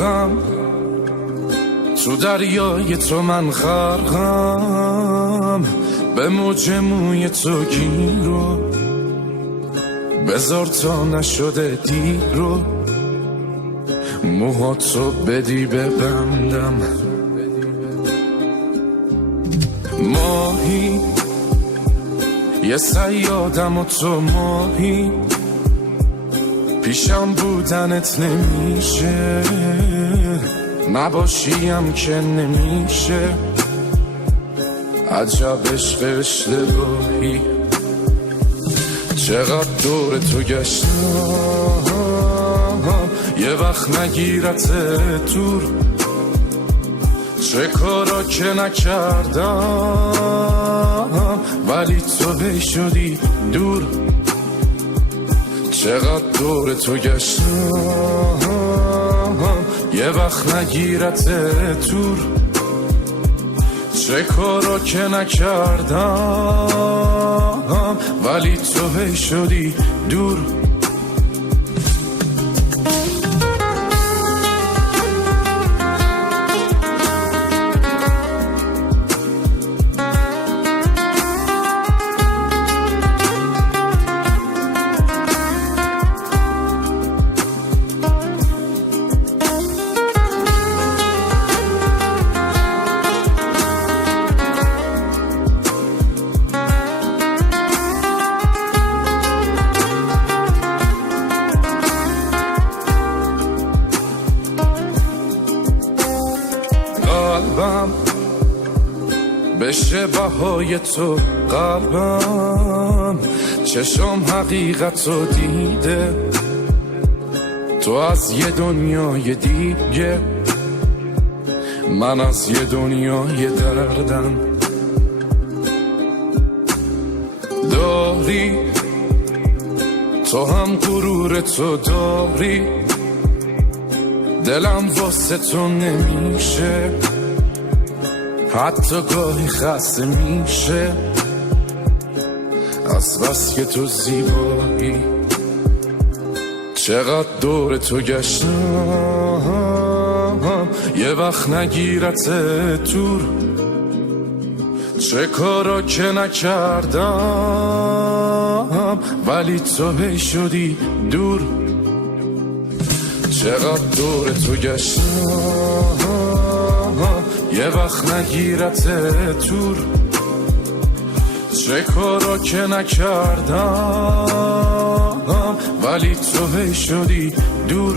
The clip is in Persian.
غرقم تو دریای تو، من غرقم به موج موی تو گیرو، بذار تا نشده دیر رو موهاتو بدی ببندم. ماهی یه صیادم و تو ماهی، پیشم بودنت نمیشه، نباشیم که نمیشه. عجب عشق اشتباهی، چقدر دور تو گشتم یه وقت نگیرت دور، چه کارا که نکردم ولی تو هی شدی دور. چقدر دور تو گشتم یه وقت نگیرت دور، چه کارا که نکردم ولی تو هی شدی دور. قلبم بشه بهای تو، قلبم چشم حقیقت رو دیده، تو از یه دنیای دیگه، من از یه دنیای دردم. داری تو هم غرور تو داری، دلم واسه تو نمیشه، حتی گاهی خسته میشه از بس که تو زیبایی. چقدر دور تو گشتم یه وقت نگیرت دور، چه کارا که نکردم ولی تو هی شدی دور. چقدر دور تو گشتم یه وقت نگیرت دور، چه کارا که نکردم ولی تو هی شدی دور.